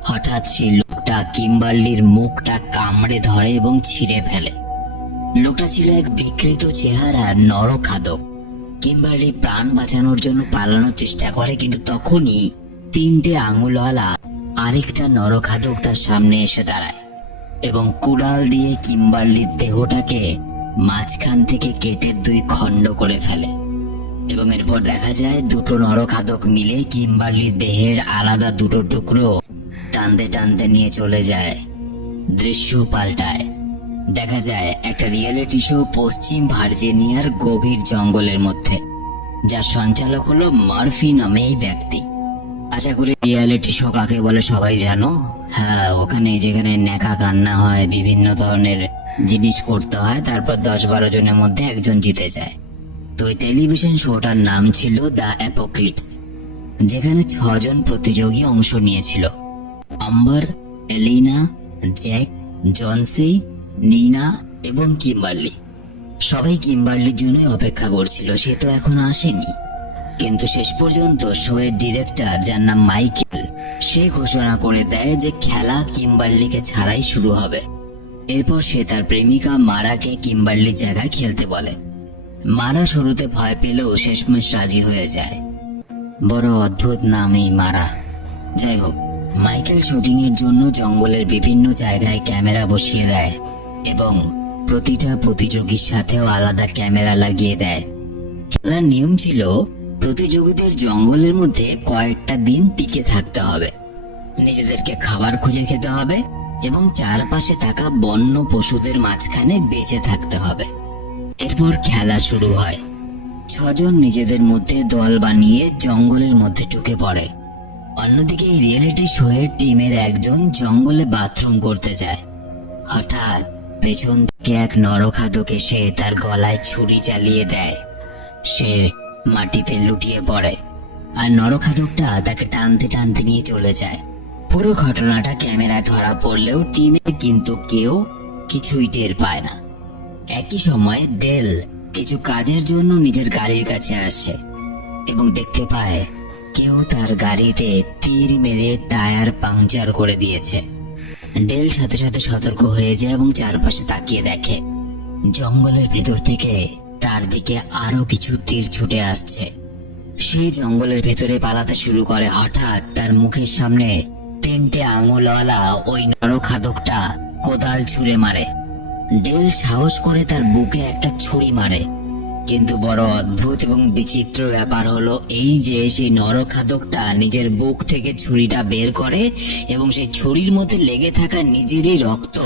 হঠাৎ সেই লোকটা কিম্বারলির মুখটা কামড়ে ধরে এবং ছিঁড়ে ফেলে। লোকটা ছিল এক বিকৃত চেহারা নরখাদক। কিম্বারলি প্রাণ বাঁচানোর জন্য পালানোর চেষ্টা করে, কিন্তু তখনই 3টে আঙুলওয়ালা আরেকটা নরখাদক তার সামনে এসে দাঁড়ায় এবং কুড়াল দিয়ে কিম্বারলির দেহটাকে মাঝখান থেকে কেটে 2 খণ্ড করে ফেলে। এবং এরপর দেখা যায় দুটো নরখাদক মিলে কিম্বারলির দেহের আলাদা 2টো টুকরো টানতে টানতে নিয়ে চলে যায়। দৃশ্য পাল্টায়, দেখা যায় একটা রিয়েলিটি শো পশ্চিম ভার্জিনিয়ার গভীর জঙ্গলের মধ্যে, যার সঞ্চালক হলো মার্ফি নামে এই ব্যক্তি। আশা করি রিয়েলিটি শো কাকে বলে সবাই জানো। হ্যাঁ, ওখানে যেখানে নেকা কান্না হয়, বিভিন্ন ধরনের জিনিস করতে হয়, তারপর 10-12 জনের মধ্যে একজন জিতে যায়। তো এই টেলিভিশন শোটার নাম ছিল দ্য অ্যাপোক্লিপস, যেখানে 6 জন প্রতিযোগী অংশ নিয়েছিল: আম্বার, এলিনা, জ্যাক, জনসি, নিনা এবং কিম্বারলি। সবাই কিম্বারলির জন্য অপেক্ষা করছিল, সে তো এখন আসেনি। কিন্তু শেষ পর্যন্ত শো এর ডিরেক্টর, যার নাম মাইকেল, সে ঘোষণা করে দেয় যে খেলা কিম্বারলিকে ছাড়াই শুরু হবে। এরপর সে তার প্রেমিকা মারাকে কিম্বারলির জায়গায় খেলতে বলে। মারা শুরুতে ভয় পেলেও শেষমেশ রাজি হয়ে যায়। বড় অদ্ভুত নাম এই মারা। যাই হোক, মাইকেল শুটিং এর জন্য জঙ্গলের বিভিন্ন জায়গায় ক্যামেরা বসিয়ে দেয় এবং প্রতিটা প্রতিযোগীর সাথেও আলাদা ক্যামেরা লাগিয়ে দেয়। খেলার নিয়ম ছিল প্রতিযোগীদের জঙ্গলের মধ্যে কয়েকটা দিন টিকে থাকতে হবে, নিজেদেরকে খাবার খুঁজে খেতে হবে এবং চারপাশে থাকা বন্য পশুদের মাঝখানে বেঁচে থাকতে হবে। এরপর খেলা শুরু হয়। 6 জন নিজেদের মধ্যে দল বানিয়ে জঙ্গলের মধ্যে ঢুকে পড়ে। অন্যদিকে এই রিয়েলিটি শো এর টিমের একজন জঙ্গলে বাথরুম করতে যায়। হঠাৎ পেছন থেকে এক নরখাদক এসে তার গলায় ছুরি চালিয়ে দেয়। সে মাটিতে লুটিয়ে পড়ে আর নরখাদকটা তাকে টানতে টানতে নিয়ে চলে যায়। পুরো ঘটনাটা ক্যামেরায় ধরা পড়লেও টিমে কিন্তু কেউ কিছুই টের পায় না। একই সময় ডেল কিছু কাজের জন্য নিজের গাড়ির কাছে আসে এবং দেখতে পায় কেউ তার গাড়িতে তীর মেরে টায়ার পাংচার করে দিয়েছে। ডেল সাথে সাথে সতর্ক হয়ে যায় এবং চারপাশে তাকিয়ে দেখে জঙ্গলের ভেতর থেকে তার দিকে আরো কিছু তীর ছুটে আসছে। সে জঙ্গলের ভেতরে পালাতে শুরু করে। হঠাৎ তার মুখের সামনে তিনটে আঙুলওয়ালা ওই নরখাদকটা কোদাল ছুঁড়ে মারে। ডেল সাহস করে তার বুকে একটা ছুরি মারে। কিন্তু বড় অদ্ভুত এবং বিচিত্র ব্যাপার হলো এই যে সেই নরখাদকটা নিজের বুক থেকে ছুরিটা বের করে এবং সেই ছুরির মধ্যে লেগে থাকা নিজেরই রক্ত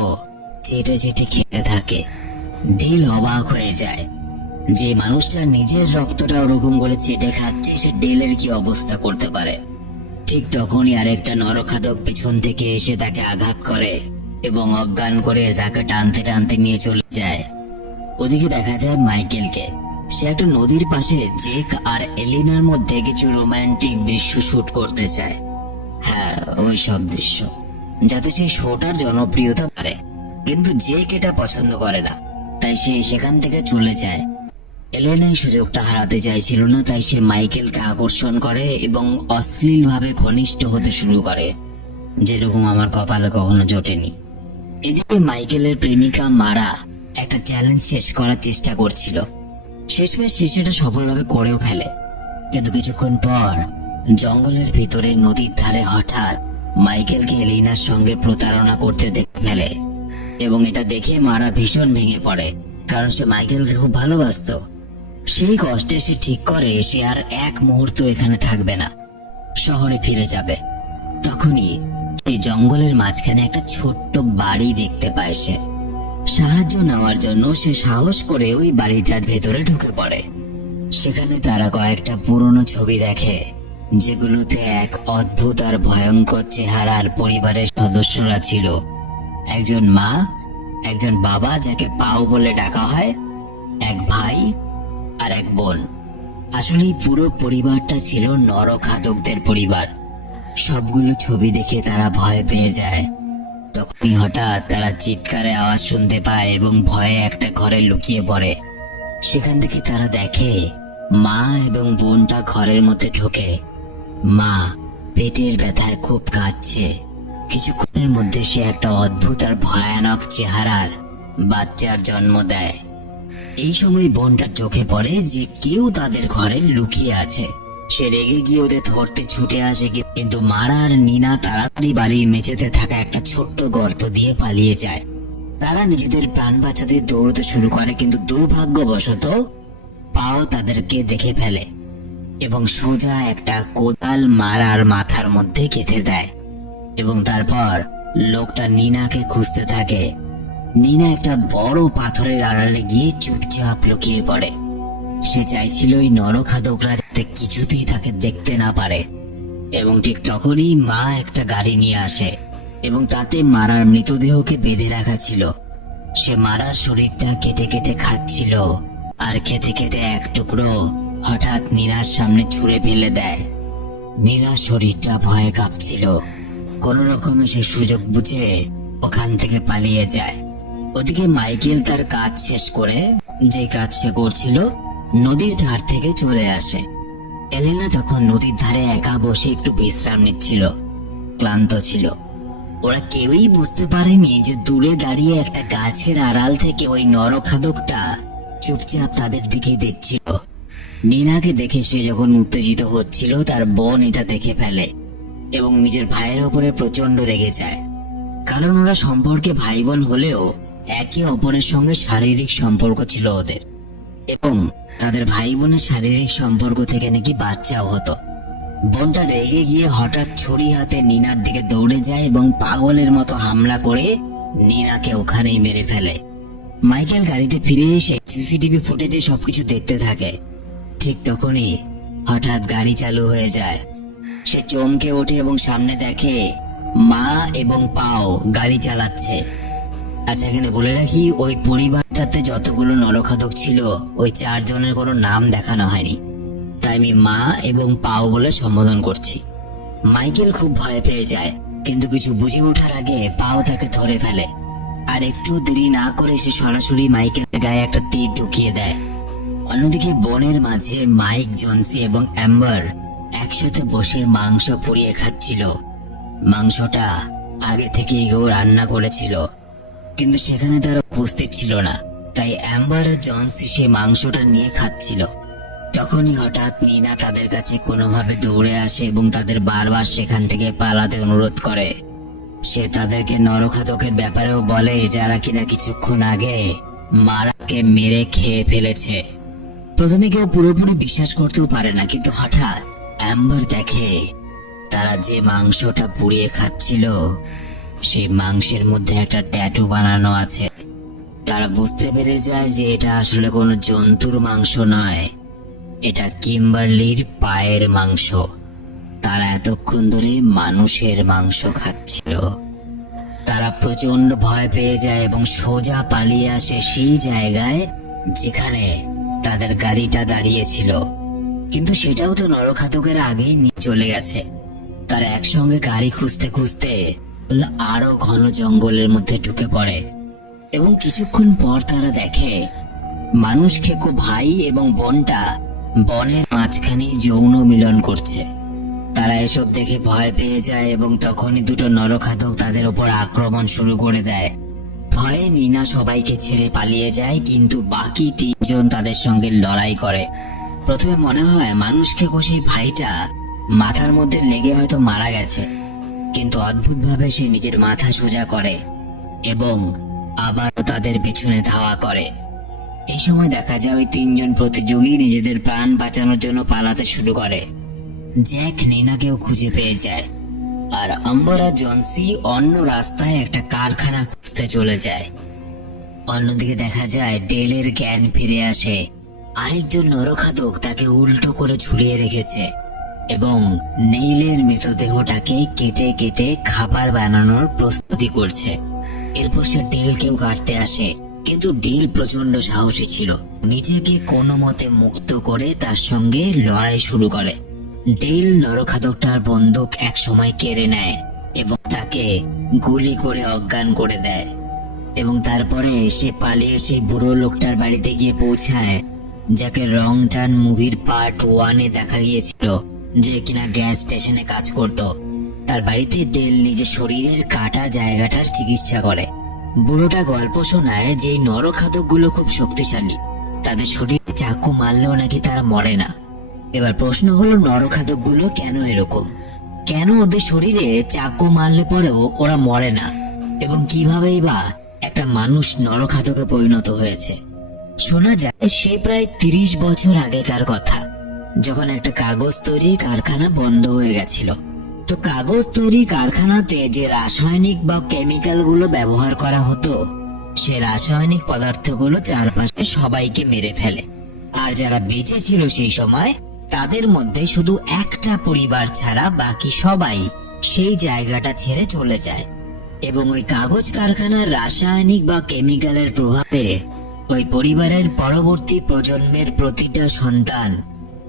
চেটে চেটে খেতে থাকে। ডেল অবাক হয়ে যায় যে মানুষটা নিজের রক্তটা ওরকম করে চেটে খাচ্ছে, সে ডেলের কি অবস্থা করতে পারে। ঠিক তখনই আরেকটা নরখাদক পিছন থেকে এসে তাকে আঘাত করে এবং অজ্ঞান করে তাকে টানতে টানতে নিয়ে চলে যায়। ওদিকে দেখা যায় মাইকেলকে। সে একটা নদীর পাশে জেক আর এলিনার মধ্যে কিছু রোমান্টিক দৃশ্য শুট করতে চায়। হ্যাঁ, ওই সব দৃশ্য, যাতে সেই শোটার জনপ্রিয়তা বাড়ে। কিন্তু জেক এটা পছন্দ করে না, তাই সে সেখান থেকে চলে যায়। এলেনা এই সুযোগটা হারাতে চাইছিল না, তাই সে মাইকেলকে আকর্ষণ করে এবং অশ্লীলভাবে ঘনিষ্ঠ হতে শুরু করে, যেরকম আমার কপালে কখনো জোটেনি। এদিকে মাইকেলের প্রেমিকা মারা একটা চ্যালেঞ্জ শেষ করার চেষ্টা করছিল। শেষমেশ সে সেটা সফলভাবে করেও ফেলে। কিন্তু কিছুক্ষণ পর জঙ্গলের ভিতরে নদীর ধারে হঠাৎ মাইকেলকে এলিনার সঙ্গে প্রতারণা করতে দেখে ফেলে এবং এটা দেখে মারা ভীষণ ভেঙে পড়ে, কারণ সে মাইকেলকে খুব ভালোবাসতো। সেই কষ্টে সে ঠিক করে সে আর এক মুহূর্ত এখানে থাকবে না, শহরে ফিরে যাবে। তখনই এই জঙ্গলের মাঝখানে একটা ছোট্ট বাড়ি দেখতে পায় সে। সাহায্য নেওয়ার জন্য সে সাহস করে ওই বাড়িটার ভেতরে ঢুকে পড়ে। সেখানে তারা কয়েকটা পুরনো ছবি দেখে, যেগুলোতে এক অদ্ভুত আর ভয়ঙ্কর চেহারার পরিবারের সদস্যরা ছিল। একজন মা, একজন বাবা যাকে পাও বলে ডাকা হয়, এক ভাই আর এক বোন। আসলে এই পুরো পরিবারটা ছিল নরখাদকদের পরিবার। সবগুলো ছবি দেখে তারা ভয় পেয়ে যায়। তখনই হঠাৎ তারা চিৎকারে আওয়াজ শুনতে পায় এবং ভয়ে একটা ঘরে লুকিয়ে পড়ে। সেখান থেকে তারা দেখে মা এবং বোনটা ঘরের মধ্যে ঢোকে। মা পেটের ব্যথায় খুব কাঁদছে। কিছুক্ষণের মধ্যে সে একটা অদ্ভুত আর ভয়ানক চেহারার বাচ্চার জন্ম দেয়। এই সময় বোনটার চোখে পড়ে যে কেউ তাদের ঘরে লুকিয়ে আছে। সে রেগে গিয়ে ওদের ধরতে ছুটে আসে, কিন্তু মারা আর নিনা তাড়াতাড়ি বাড়ির মেঝেতে থাকা একটা ছোট্ট গর্ত দিয়ে পালিয়ে যায়। তারা নিজেদের প্রাণ বাঁচাতে দৌড়তে শুরু করে, কিন্তু দুর্ভাগ্যবশত পাও তাদেরকে দেখে ফেলে এবং সোজা একটা কোদাল মারার মাথার মধ্যে গেঁথে দেয়। এবং তারপর লোকটা নিনাকে খুঁজতে থাকে। নিনা একটা বড় পাথরের আড়ালে গিয়ে চুপচাপ লুকিয়ে পড়ে। সে চাইছিল এই নরখাদকরা যাতে কিছুতেই তাকে দেখতে না পারে। এবং ঠিক তখনই মা একটা গাড়ি নিয়ে আসে এবং তাতে মারার মৃতদেহকে বেঁধে রাখা ছিল। সে মারার শরীরটা কেটে কেটে খাচ্ছিল, আর খেতে খেতে এক টুকরো হঠাৎ নীনার সামনে ছুঁড়ে ফেলে দেয়। নীনার শরীরটা ভয়ে কাঁপছিল। কোনো রকমে সে সুযোগ বুঝে ওখান থেকে পালিয়ে যায়। ওদিকে মাইকেল তার কাজ শেষ করে, যে কাজ সে করছিল, নদীর ধার থেকে চলে আসে। এলেনা তখন নদীর ধারে একা বসে একটু বিশ্রাম নিচ্ছিল, ক্লান্ত ছিল। ওরা কেউই বুঝতে পারেনি যে দূরে দাঁড়িয়ে একটা গাছের আড়াল থেকে ওই নরখাদকটা চুপচাপ তাদের দিকে দেখছিল। নিনাকে দেখে সে যখন উত্তেজিত হচ্ছিল, তার বোন এটা দেখে ফেলে এবং নিজের ভাইয়ের ওপরে প্রচন্ড রেগে যায়। কারণ ওরা সম্পর্কে ভাই বোন হলেও একে অপরের সঙ্গে শারীরিক সম্পর্ক ছিল ওদের, এবং তাদের ভাই বোনের শারীরিক সম্পর্ক থেকে নাকি বাচ্চাও হতো। বোনটা রেগে গিয়ে হঠাৎ ছুরি হাতে নিনার দিকে দৌড়ে যায় এবং পাগলের মতো হামলা করে নিনাকে ওখানেই মেরে ফেলে। মাইকেল গাড়িতে ফিরে এসে সিসিটিভি ফুটেজে সবকিছু দেখতে থাকে। ঠিক তখনই হঠাৎ গাড়ি চালু হয়ে যায়। সে চমকে ওঠে এবং সামনে দেখে মা এবং পাও গাড়ি চালাচ্ছে। আচ্ছা, এখানে বলে রাখি, ওই পরিবারটাতে যতগুলো নরখাদক ছিল ওই 4 জনের কোনো নাম দেখানো হয়নি, তাই আমি মা এবং পাও বলে সম্বোধন করছি। মাইকেল খুব ভয় পেয়ে যায়, কিন্তু কিছু বুঝে ওঠার আগে পাও তাকে ধরে ফেলে। আর একটু দেরি না করে সে সরাসরি মাইকেলের গায়ে একটা তীর ঢুকিয়ে দেয়। অন্যদিকে বনের মাঝে মাইক, জনসি এবং অ্যাম্বার একসাথে বসে মাংস পুড়িয়ে খাচ্ছিল। মাংসটা আগে থেকেই কেউ রান্না করেছিল, কিন্তু সেখানে তারা উপস্থিত ছিল না, তাই অ্যাম্বার আর জনসি সেই মাংসটা নিয়ে খাচ্ছিল। তখনই হঠাৎ নিনা তাদের কাছে কোনোভাবে দৌড়ে আসে এবং তাদের বারবার সেখান থেকে পালাতে অনুরোধ করে। সে তাদেরকে নরখাতকের ব্যাপারেও বলে, যারা কিনা কিছুক্ষণ আগে মারাকে মেরে খেয়ে ফেলেছে। প্রথমে কেউ পুরোপুরি বিশ্বাস করতেও পারে না, কিন্তু হঠাৎ অ্যাম্বার দেখে তারা যে মাংসটা পুড়িয়ে খাচ্ছিল সেই মাংসের মধ্যে একটা ট্যাটু বানানো আছে। তারা বুঝতে পেরে যায় যে এটা আসলে কোনো জন্তুর মাংস নয়, এটা কিম্বারলির পায়ের মাংস। তারা এতক্ষণ ধরে মানুষের মাংস খাচ্ছিল। তারা প্রচন্ড ভয় পেয়ে যায় এবং সোজা পালিয়ে আসে সেই জায়গায় যেখানে তাদের গাড়িটা দাঁড়িয়েছিল, কিন্তু সেটাও তো নরখাতকের আগেই নিয়ে চলে গেছে। তারা একসঙ্গে গাড়ি খুঁজতে খুঁজতে আরো ঘন জঙ্গলের মধ্যে ঢুকে পড়ে এবং কিছুক্ষণ পর তারা দেখে মানুষ খেকো ভাই এবং বোনটা বনের মাঝখানে যৌন মিলন করছে। তারা এসব দেখে ভয় পেয়ে যায় এবং তখনই দুটো নরখাতক তাদের উপর আক্রমণ শুরু করে দেয়। ভয়ে নিনা সবাইকে ছেড়ে পালিয়ে যায়, কিন্তু বাকি তিনজন তাদের সঙ্গে লড়াই করে। প্রথমে মনে হয় মানুষ খেকো সেই ভাইটা মাথার মধ্যে লেগে হয়তো মারা গেছে, কিন্তু অদ্ভুতভাবে সে নিজের মাথা সোজা করে এবং আবার তাদের পেছনে ধাওয়া করে। এই সময় দেখা যায় ওই তিনজন প্রতিযোগী নিজেদের প্রাণ বাঁচানোর জন্য পালাতে শুরু করে। জ্যাক নিনাকেও খুঁজে পেয়ে যায়, আর আম্বার আর জনসি অন্য রাস্তায় একটা কারখানা খুঁজতে চলে যায়। অন্যদিকে দেখা যায় ডেলের জ্ঞান ফিরে আসে। আরেকজন নরখাতক তাকে উল্টো করে ঝুলিয়ে রেখেছে এবং নেইলের মৃতদেহটাকে কেটে কেটে খাবার বানানোর প্রস্তুতি করছে। এরপর সে ডেলকেও কাটতে আসে, কিন্তু ডেল প্রচন্ড সাহসী ছিল। নিজেকে কোনো মতে মুক্ত করে তার সঙ্গে লড়াই শুরু করে। ডেল নরখাতকটার বন্দুক এক সময় কেড়ে নেয় এবং তাকে গুলি করে অজ্ঞান করে দেয়, এবং তারপরে সে পালিয়ে সেই বুড়ো লোকটার বাড়িতে গিয়ে পৌঁছায়, যাকে রং টার্ন মুভির পার্ট 1-এ দেখা গিয়েছিল, যে কিনা গ্যাস স্টেশনে কাজ করত। তার বাড়িতে ডেল নিজের শরীরের কাটা জায়গাটার চিকিৎসা করে। বুড়োটা গল্প শোনায় যে এই নরখাতকগুলো খুব শক্তিশালী, তাদের শরীরে চাকু মারলেও নাকি তারা মরে না। এবার প্রশ্ন হলো, নরখাতকগুলো কেন এরকম? কেন ওদের শরীরে চাকু মারলে পরেও ওরা মরে না, এবং কিভাবেই বা একটা মানুষ নরখাতকে পরিণত হয়েছে? শোনা যায় সে প্রায় 30 বছর আগেকার কথা, যখন একটা কাগজ তৈরির কারখানা বন্ধ হয়ে গেছিল। তো কাগজ তৈরির কারখানাতে যে রাসায়নিক বা কেমিক্যাল গুলো ব্যবহার করা হতো, সে রাসায়নিক পদার্থগুলো চারপাশে সবাইকে মেরে ফেলে। আর যারা বেঁচে ছিল সেই সময়, তাদের মধ্যে শুধু একটা পরিবার ছাড়া বাকি সবাই সেই জায়গাটা ছেড়ে চলে যায়। এবং ওই কাগজ কারখানার রাসায়নিক বা কেমিক্যালের প্রভাবে ওই পরিবারের পরবর্তী প্রজন্মের প্রতিটা সন্তান,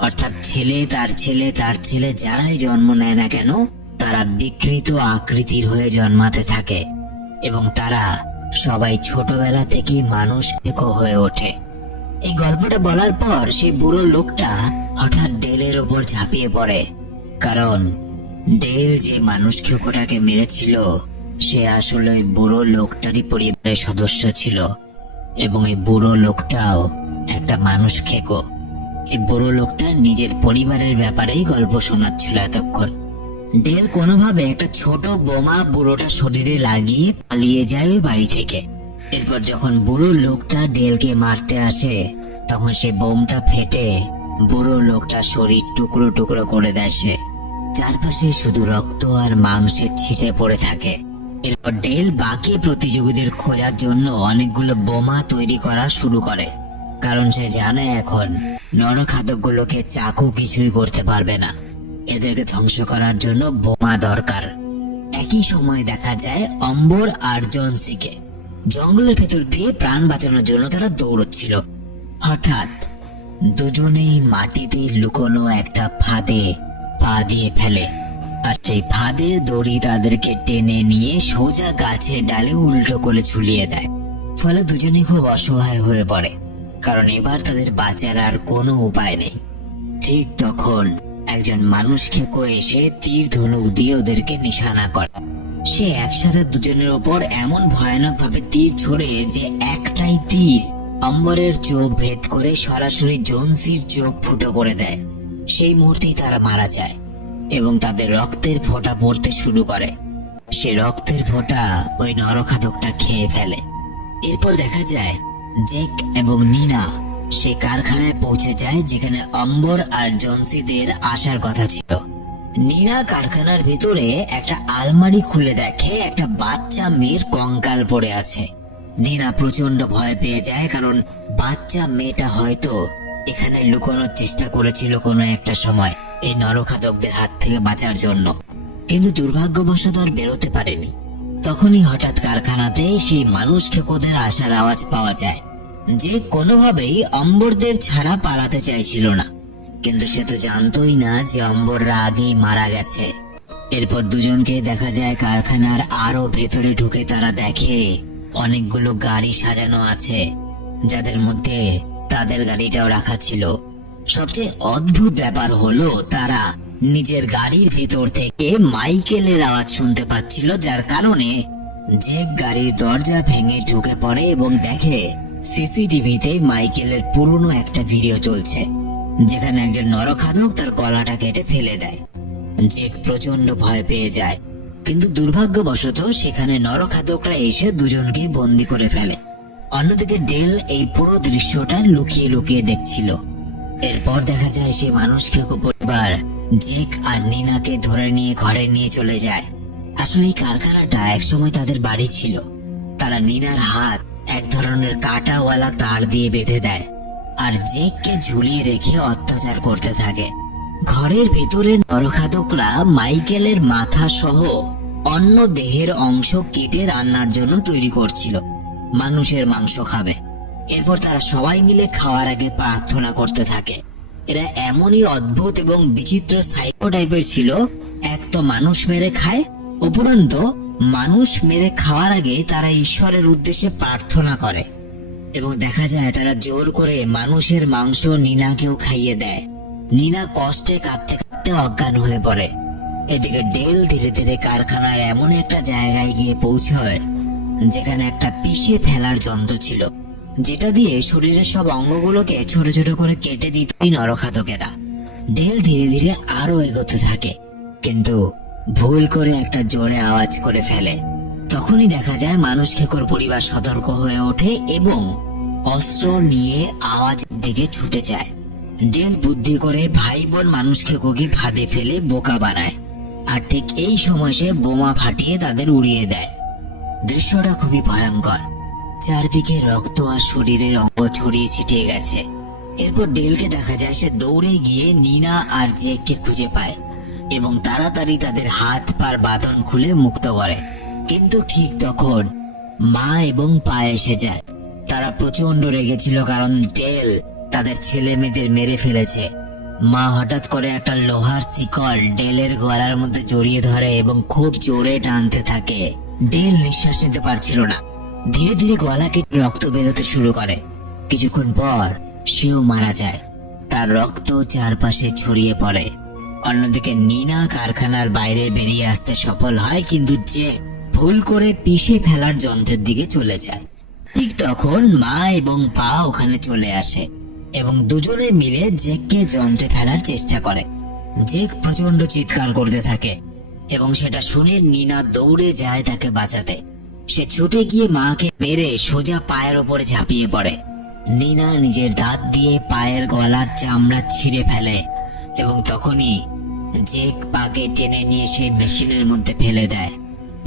অর্থাৎ ছেলে তার ছেলে তার ছেলে, যারাই জন্ম নেয় না কেন, তারা বিকৃত আকৃতির হয়ে জন্মাতে থাকে এবং তারা সবাই ছোটবেলা থেকেই মানুষ খেকো হয়ে ওঠে। এই গল্পটা বলার পর সেই বুড়ো লোকটা হঠাৎ ডেলের ওপর ঝাঁপিয়ে পড়ে, কারণ ডেল যে মানুষ খেকোটাকে মেরেছিল সে আসলে ওই বুড়ো লোকটারই পরিবারের সদস্য ছিল, এবং এই বুড়ো লোকটাও একটা মানুষ খেকো। এই বুড়ো লোকটা নিজের পরিবারের ব্যাপারেই গল্প শোনাচ্ছিল এতক্ষণ। ডেল কোনোভাবে একটা ছোট বোমা বুড়োটার শরীরে লাগিয়ে পালিয়ে যায় ওই বাড়ি থেকে। এরপর যখন বুড়ো লোকটা ডেলকে মারতে আসে, তখন সে বোমটা ফেটে বুড়ো লোকটার শরীর টুকরো টুকরো করে দেয়। সে চারপাশে শুধু রক্ত আর মাংসের ছিটে পড়ে থাকে। এরপর ডেল বাকি প্রতিযোগীদের খোঁজার জন্য অনেকগুলো বোমা তৈরি করা শুরু করে, কারণ সে জানে এখন নরখাতকগুলোকে চাকু কিছুই করতে পারবে না। এদেরকে ধ্বংস করার জন্য বোমা দরকার। একই সময় দেখা যায় অম্বর আর জনসিকে জঙ্গলের ভেতর দিয়ে প্রাণ বাঁচানোর জন্য তারা দৌড়চ্ছিল। হঠাৎ দুজনেই মাটিতে লুকোনো একটা ফাঁদে পা দিয়ে ফেলে, আর সেই ফাঁদের দড়ি তাদেরকে টেনে নিয়ে সোজা গাছের ডালে উল্টো করে ঝুলিয়ে দেয়। ফলে দুজনেই খুব অসহায় হয়ে পড়ে, কারণ এবার তাদের বাঁচার আর কোনো উপায় নেই। ঠিক তখন একজন মানুষ খেকো এসে তীর ধনুক দিয়ে ওদেরকে নিশানা করে। সে একসাথে দুজনের ওপর এমন ভয়ানক ভাবে তীর ছোড়ে যে একটাই তীর অম্বরের চোখ ভেদ করে সরাসরি জোনসির চোখ ফুটো করে দেয়। সেই মুহূর্তেই তারা মারা যায় এবং তাদের রক্তের ফোঁটা পড়তে শুরু করে। সে রক্তের ফোঁটা ওই নরখাদকটা খেয়ে ফেলে। এরপর দেখা যায় জেক এবং নিনা সে কারখানায় পৌঁছে যায় যেখানে অম্বর আর জোনসিদের আসার কথা ছিল। নিনা কারখানার ভিতরে একটা আলমারি খুলে দেখে একটা বাচ্চা মেয়ের কঙ্কাল পড়ে আছে। নিনা প্রচন্ড ভয় পেয়ে যায়, কারণ বাচ্চা মেয়েটা হয়তো এখানে লুকানোর চেষ্টা করেছিল কোনো একটা সময় এই নরখাদকদের হাত থেকে বাঁচার জন্য, কিন্তু দুর্ভাগ্যবশত আর বেরোতে পারেনি। তখনই হঠাৎ কারখানাতে সেই মানুষ খেকোদের আসার আওয়াজ পাওয়া যায়, যে কোনোভাবেই অম্বরদের ছাড়া পালাতে চাইছিল না, কিন্তু সে তো জানতোই না যে অম্বররা আগেই মারা গেছে। এরপর দুজনকে দেখা যায় কারখানার আরো ভেতরে ঢুকে তারা দেখে অনেকগুলো গাড়ি সাজানো আছে, যাদের মধ্যে তাদের গাড়িটাও রাখা ছিল। সবচেয়ে অদ্ভুত ব্যাপার হলো তারা নিজের গাড়ির ভেতর থেকে মাইকেলের আওয়াজ শুনতে পাচ্ছিল, যার কারণে জেক গাড়ির দরজা ভেঙে ঢুকে পড়ে এবং দেখে সিসিটিভিতে মাইকেলের পুরনো একটা ভিডিও চলছে, যেখানে একজন নরখাদক তার গলাটা কেটে ফেলে দেয়। জেক প্রচন্ড ভয় পেয়ে যায়, কিন্তু দুর্ভাগ্যবশত সেখানে নরখাদকরা এসে দুজনকে বন্দি করে ফেলে। অন্যদিকে ডেল এই পুরো দৃশ্যটা লুকিয়ে লুকিয়ে দেখছিল। এরপর দেখা যায় সেই মানুষ খেকো পরিবার জেক আর নিনাকে ধরে নিয়ে ঘরে নিয়ে চলে যায়। আসলে এই কারখানাটা একসময় তাদের বাড়ি ছিল। তারা নিনার হাত এক ধরনের কাঁটাওয়ালা তার দিয়ে বেঁধে দেয় আর জেককে ঝুলিয়ে রেখে অত্যাচার করতে থাকে। ঘরের ভেতরে নরখাদকরা মাইকেলের মাথা সহ অন্য দেহের অংশ কেটে রান্নার জন্য তৈরি করছিল, মানুষের মাংস খাবে। এরপর তারা সবাই মিলে খাওয়ার আগে প্রার্থনা করতে থাকে। এরা এমনই অদ্ভুত এবং বিচিত্র সাইকো টাইপের ছিল, এক তো মানুষ মেরে খায়, উপরন্তু মানুষ মেরে খাওয়ার আগে তারা ঈশ্বরের উদ্দেশ্যে প্রার্থনা করে এবং দেখা যায় তারা জোর করে মানুষের মাংস নিনাকেও খাইয়ে দেয়। নিনা কষ্টে কাঁদতে কাঁদতে অজ্ঞান হয়ে পড়ে। এদিকে ডেল ধীরে ধীরে কারখানার এমন একটা জায়গায় গিয়ে পৌঁছয় যেখানে একটা পিষে ফেলার যন্ত্র ছিল, যেটা দিয়ে শরীরের সব অঙ্গগুলোকে ছোট ছোট করে কেটে দিত এই নরখাদকেরা। ডেল ধীরে ধীরে আরো এগোতে থাকে, কিন্তু ভুল করে একটা জোরে আওয়াজ করে ফেলে। তখনই দেখা যায় মানুষ খেকোর পরিবার সতর্ক হয়ে ওঠে এবং অস্ত্র নিয়ে আওয়াজের দিকে ছুটে যায়। ডেল বুদ্ধি করে ভাই বোন মানুষ খেকোকে ফাঁদে ফেলে বোকা বানায়, আর ঠিক এই সময় সে বোমা ফাটিয়ে তাদের উড়িয়ে দেয়। দৃশ্যটা খুবই ভয়ঙ্কর, চারদিকে রক্ত আর শরীরের অঙ্গ ছড়িয়ে ছিটিয়ে গেছে। এরপর ডেলকে দেখা যায় সে দৌড়ে গিয়ে নিনা আর জেককে খুঁজে পায় এবং তাড়াতাড়ি তাদের হাত পার বাঁধন খুলে মুক্ত করে। কিন্তু ঠিক তখন মা এবং পা এসে যায়। তারা প্রচন্ড রেগেছিল, কারণ ডেল তাদের ছেলে মেয়েদের মেরে ফেলেছে। মা হঠাৎ করে একটা লোহার শিকল ডেলের গলার মধ্যে জড়িয়ে ধরে এবং খুব জোরে টানতে থাকে। ডেল নিঃশ্বাস নিতে পারছিল না, ধীরে ধীরে গলা কেটে রক্ত বেরোতে শুরু করে। কিছুক্ষণ পর সেও মারা যায়, তার রক্ত চারপাশে ছড়িয়ে পড়ে। অন্যদিকে নিনা কারখানার বাইরে বেরিয়ে আসতে সফল হয়, কিন্তু যে ভুল করে পিষে ফেলার যন্ত্রের দিকে চলে যায়। ঠিক তখন মা এবং পা ওখানে চলে আসে এবং দুজনে মিলে জেককে যন্ত্রে ফেলার চেষ্টা করে। জেক প্রচন্ড চিৎকার করতে থাকে এবং সেটা শুনে নিনা দৌড়ে যায় তাকে বাঁচাতে। সে ছুটে গিয়ে মাকে মেরে সোজা পায়ের ওপরে ঝাঁপিয়ে পড়ে। নিনা নিজের দাঁত দিয়ে পায়ের গলার চামড়া ছিঁড়ে ফেলে এবং তখনই জেক পাকে টেনে নিয়ে সেই মেশিনের মধ্যে ফেলে দেয়।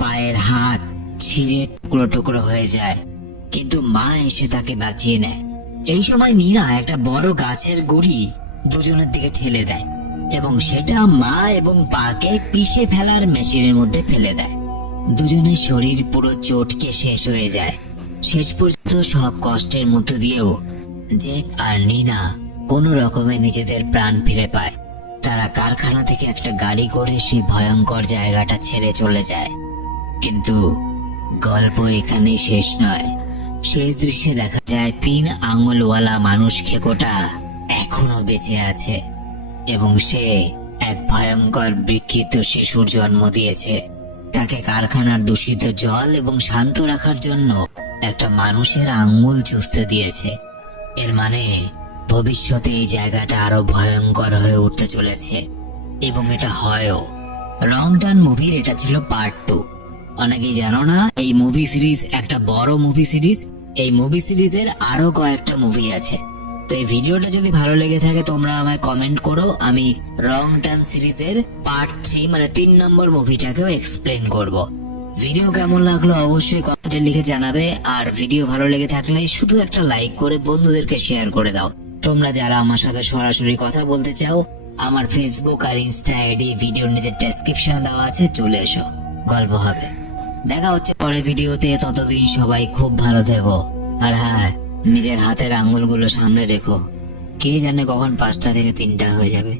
পায়ের হাত ছিঁড়ে টুকরো টুকরো হয়ে যায়, কিন্তু মা এসে তাকে বাঁচিয়ে নেয়। এই সময় নিনা একটা বড় গাছের গুড়ি দুজনের দিকে ঠেলে দেয় এবং সেটা মা এবং পাকে পিষে ফেলার মেশিনের মধ্যে ফেলে দেয়। দুজনের শরীর পুরো চটকে শেষ হয়ে যায়। শেষ পর্যন্ত সব কষ্টের মধ্য দিয়েও জেক আর নিনা কোনো রকমে নিজেদের প্রাণ ফিরে পায়। তারা কারখানা থেকে একটা গাড়ি করে সেই ভয়ঙ্কর জায়গাটা ছেড়ে চলে যায়। কিন্তু গল্প এখানেই শেষ নয়। শেষ দৃশ্যে দেখা যায় 3 আঙুলওয়ালা মানুষ খেকোটা এখনো বেঁচে আছে এবং সে এক ভয়ঙ্কর বিকৃত শিশুর জন্ম দিয়েছে। তাকে কারখানার দূষিত জল এবং শান্ত রাখার জন্য একটা মানুষের আঙ্গুল চুষতে দিয়েছে। এর মানে ভবিষ্যতে এই জায়গাটা আরো ভয়ঙ্কর হয়ে উঠতে চলেছে, এবং এটা হয়ও। রং টার্ন মুভির এটা ছিল পার্ট 2। অনেকেই জানো না, এই মুভি সিরিজ একটা বড় মুভি সিরিজ। এই মুভি সিরিজের আরো কয়েকটা মুভি আছে। তো এই ভিডিওটা যদি ভালো লেগে থাকে তোমরা আমায় কমেন্ট করো, আমি রং টার্ন সিরিজের পার্ট 3 মানে 3 নম্বর মুভিটাকেও এক্সপ্লেন করব। ভিডিও কেমন লাগলো অবশ্যই কমেন্টে লিখে জানাবে। আর ভিডিও ভালো লেগে থাকলে শুধু একটা লাইক করে বন্ধুদেরকে শেয়ার করে দাও। তোমরা যারা আমার সাথে সরাসরি কথা বলতে চাও, আমার ফেসবুক আর ইনস্টা আইডি ভিডিওর নিচে ডেসক্রিপশনে দেওয়া আছে, চলে এসো, গল্প হবে। দেখা হচ্ছে পরের ভিডিওতে। ততদিন সবাই খুব ভালো থেকো। আর হ্যাঁ, নিজের হাতের আঙ্গুলগুলো সামনে রেখো, কে জানে কখন 5টা থেকে 3টা হয়ে যাবে।